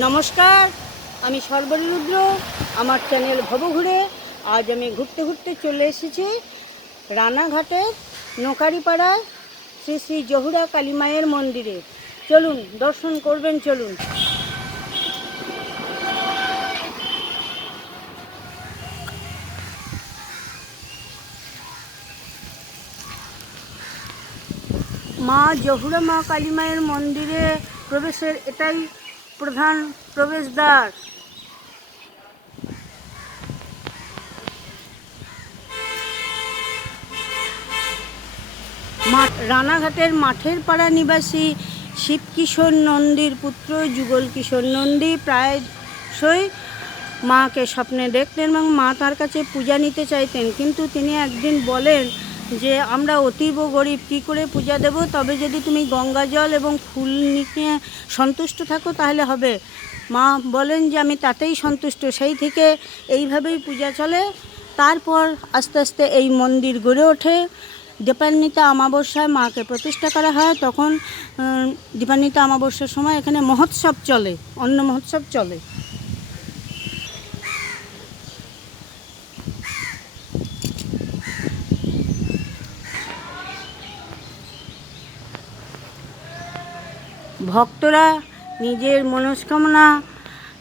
নমস্কার, আমি সর্বরী রুদ্র। আমার চ্যানেল ভবঘুরে আজ আমি ঘুরতে ঘুরতে চলে এসেছি রানাঘাটের নোকারিপাড়ায় শ্রী শ্রী জহুরা কালী মায়ের মন্দিরে। চলুন দর্শন করবেন, চলুন। মা জহুরা মা কালী মায়ের মন্দিরে প্রবেশের এটাই প্রধান প্রবেশদ্বার। রানাঘাটের মাঠের পাড়া নিবাসী শিবকিশোর নন্দীর পুত্র যুগল কিশোর নন্দী প্রায়শই মাকে স্বপ্নে দেখতেন এবং মা তার কাছে পূজা নিতে চাইতেন, কিন্তু তিনি একদিন বলেন যে আমরা অতীব গরিব, কী করে পূজা দেব? তবে যদি তুমি গঙ্গা জল এবং ফুল নিয়ে সন্তুষ্ট থাকো তাহলে হবে। মা বলেন যে আমি তাতেই সন্তুষ্ট। সেই থেকে এইভাবেই পূজা চলে। তারপর আস্তে আস্তে এই মন্দির গড়ে ওঠে। দীপান্বিতা অমাবস্যায় মাকে প্রতিষ্ঠা করা হয়। তখন দীপান্বিতা অমাবস্যার সময় এখানে মহোৎসব চলে, অন্ন মহোৎসব চলে। ভক্তরা নিজের মনস্কামনা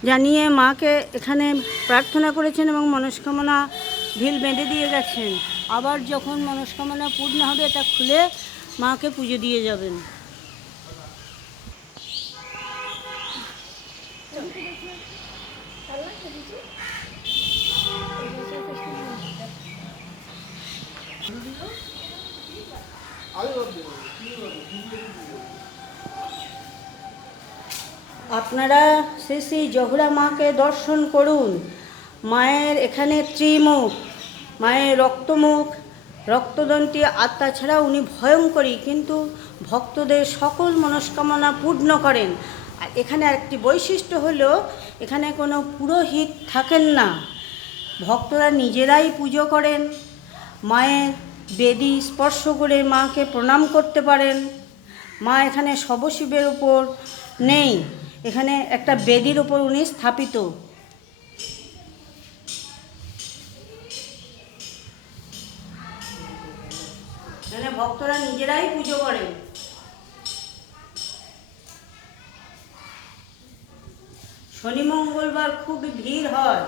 জানিয়ে মাকে এখানে প্রার্থনা করেছেন এবং মনস্কামনা ঢিল বেঁধে দিয়ে গেছেন। আবার যখন মনস্কামনা পূর্ণ হবে এটা খুলে মাকে পুজো দিয়ে যাবেন। আপনারা শ্রী শ্রী জহুরা মাকে দর্শন করুন। মায়ের এখানে ত্রিমুখ, মায়ের রক্তমুখ, রক্তদন্তী আত্মা ছাড়া উনি ভয়ঙ্করী, কিন্তু ভক্তদের সকল মনস্কামনা পূর্ণ করেন। আর এখানে আরেকটি বৈশিষ্ট্য হলো এখানে কোনো পুরোহিত থাকেন না, ভক্তরা নিজেরাই পুজো করেন। মায়ের বেদি স্পর্শ করে মাকে প্রণাম করতে পারেন। মা এখানে শবশিবের উপর নেই, এখানে একটা বেদির ওপর উনি স্থাপিত। এখানে ভক্তরা নিজেরাই পুজো করেন। শনি মঙ্গলবার খুব ভিড় হয়।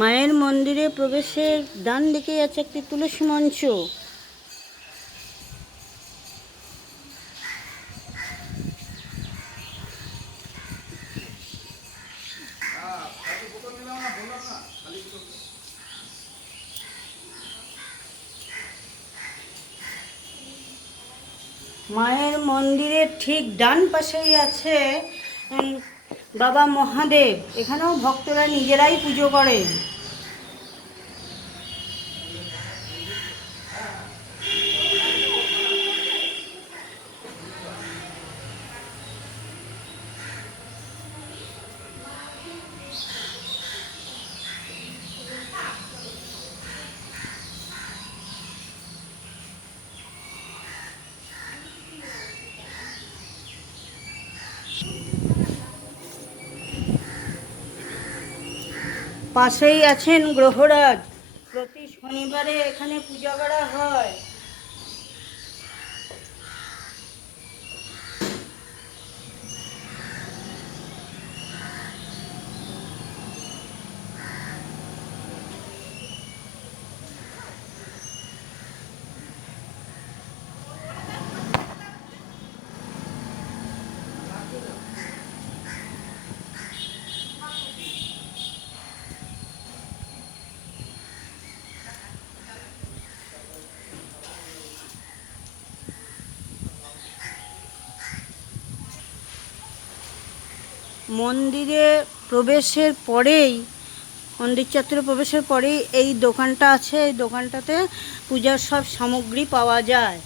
মায়ের মন্দিরে প্রবেশের ডান দিকে আছে একটি তুলসী মঞ্চ। মায়ের মন্দিরের ঠিক ডান পাশেই আছে বাবা মহাদেব। এখানেও ভক্তরা নিজেরাই পুজো করেন। পাশেই আছেন গ্রহরাজ। প্রতি শনিবারে এখানে পূজা করা হয়। মন্দিরে প্রবেশের পরেই, মন্দির চত্বরে প্রবেশের পরেই এই দোকানটা আছে। এই দোকানটাতে পূজার সব সামগ্রী পাওয়া যায়।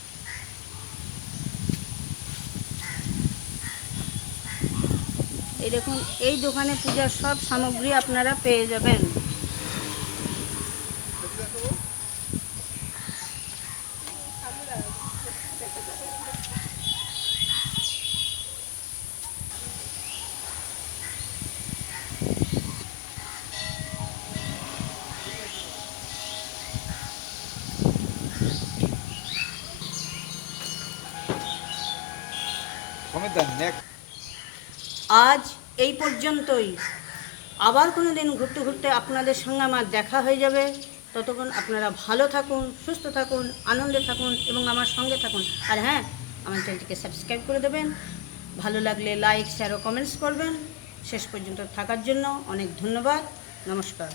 এই দেখুন, এই দোকানে পূজার সব সামগ্রী আপনারা পেয়ে যাবেন। আজ এই পর্যন্তই। আবার কোনো দিন ঘুরতে ঘুরতে আপনাদের সঙ্গে আমার দেখা হয়ে যাবে। ততক্ষণ আপনারা ভালো থাকুন, সুস্থ থাকুন, আনন্দে থাকুন এবং আমার সঙ্গে থাকুন। আর হ্যাঁ, আমার চ্যানেলটিকে সাবস্ক্রাইব করে দেবেন। ভালো লাগলে লাইক, শেয়ার ও কমেন্টস করবেন। শেষ পর্যন্ত থাকার জন্য অনেক ধন্যবাদ। নমস্কার।